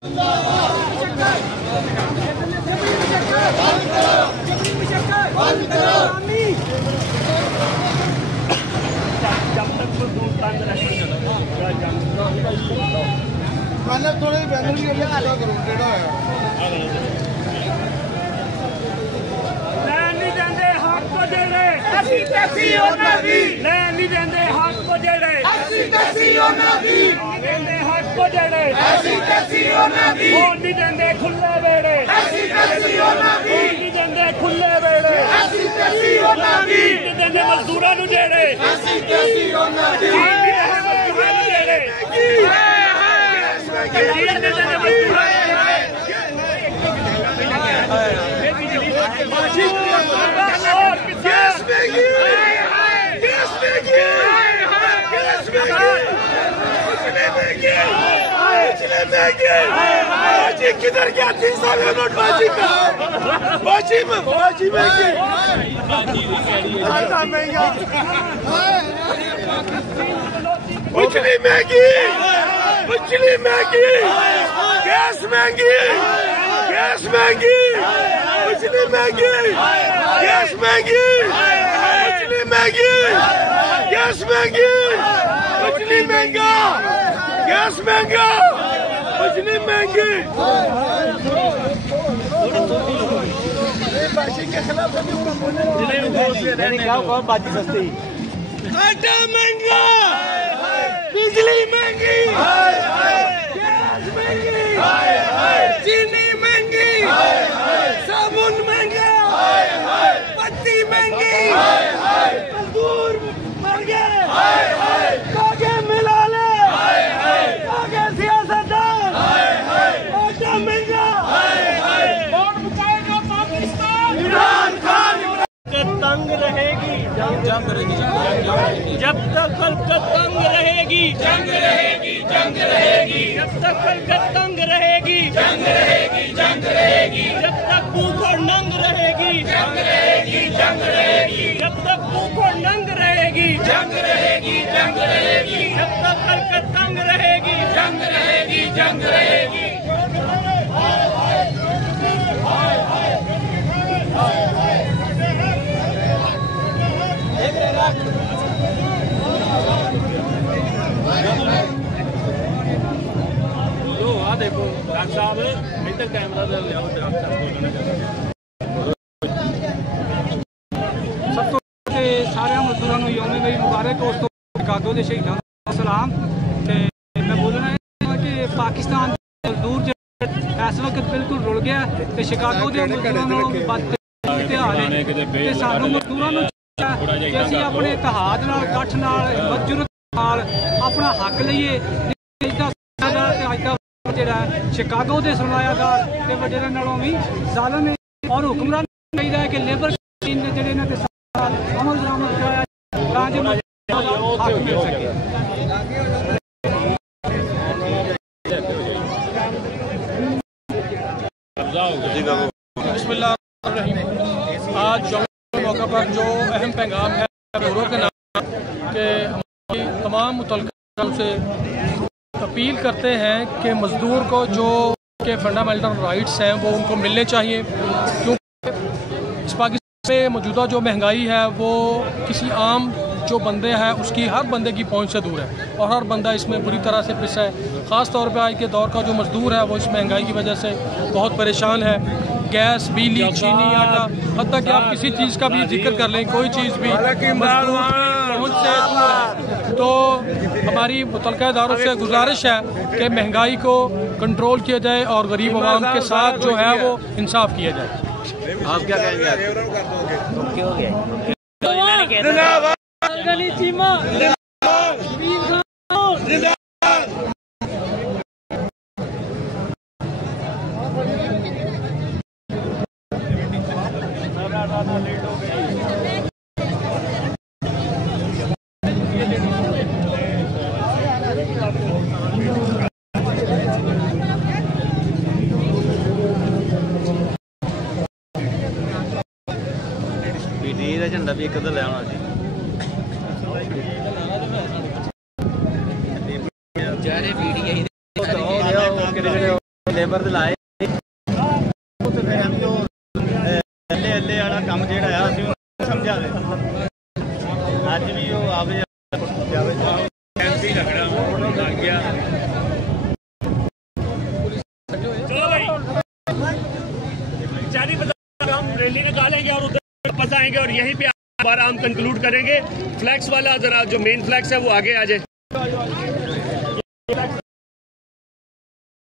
थोड़े बैनर भी नहीं देंगे हक को जेड़े नहीं देंगे हक को जेड़े देंगे हक को जेड़े नहीं देंगे खुले वेड़े नहीं देंगे खुले वेड़े नहीं देंगे मजदूरों नूं जेड़े किधर गया 3 साल में नोटबाजी का बिजली महंगी गैस महंगी बिजली महंगी गैस महंगी बिजली महंगी गैस महंगी बिजली महंगा गैस महंगा बिजली महंगी के खिलाफ बाजी सस्ती आटा महंगा बिजली महंगी गैस महंगी चीनी महंगी साबुन महंगा पत्ती महंगी मजदूर महंगे कागे मिला ले कागे सियासतदान आटा महंगा कौन मुकाएगा पाकिस्तान इमरान खान तंग रहेगी जंग रहेगी जब तक हरकत तंग रहेगी जंग रहेगी जब तक हरकत तंग रहेगी जंग रहेगी जब तक भूख और नंग रहेगी जंग रहेगी जब तक भूख और नंग रहेगी जंग रहेगी जब तक हरकत तंग रहेगी जंग रहेगी देखो डॉक्टर साहब इधर कैमरा सब तो सारे मजदूरों यौम गई मुबारक उस शिकागो के शहीदों का सलाम। मैं बोलना है कि पाकिस्तान मजदूर इस वक्त बिल्कुल रुल गया तो शिकागो के मजदूरों सानू मजदूरों अपने इतिहाद कट्ठ मजदूर अपना हक लीए शिकागो के सरमायादार के वडेरे नालों भी जालिम और हुक्मरान चाहिए कि लेबर अमल दरामद कराया ताकि हक मिल सके। आज मौके पर जो अहम पैगाम है के नाम के हमारी तमाम मुतल्लिका से अपील करते हैं कि मजदूर को जो के फंडामेंटल राइट्स हैं वो उनको मिलने चाहिए, क्योंकि इस पाकिस्तान में मौजूदा जो महंगाई है वो किसी आम जो बंदे हैं उसकी हर बंदे की पहुंच से दूर है और हर बंदा इसमें बुरी तरह से पिसा है। ख़ास तौर पे आज के दौर का जो मजदूर है वो इस महंगाई की वजह से बहुत परेशान है। गैस, बिजली, चीनी, आटा, हत्ता कि आप किसी चीज़ का भी जिक्र कर लें, कोई चीज़ भी मजदूर की पहुंच से दूर है। तो हमारी मुतल्लिका इदारों से गुजारिश है कि महंगाई को कंट्रोल किया जाए और गरीब आवाम के साथ जो है वो इंसाफ किया जाए। आप क्या कहेंगे? पीटीए का झंडा भी एक तो ले आना सी। लेबर दे लाए तो फिर हम जो अल्ले अल्ले वाला काम जेड़ा है असि समझा दे आज भी वो आवे जावे एमसी लगड़ा लग गया। चलो भाई हम रैली निकालेंगे और उधर वापस आएंगे और यहीं पे दोबारा हम कंक्लूड करेंगे। फ्लैक्स वाला जरा जो मेन फ्लैक्स है वो आगे आ जाए।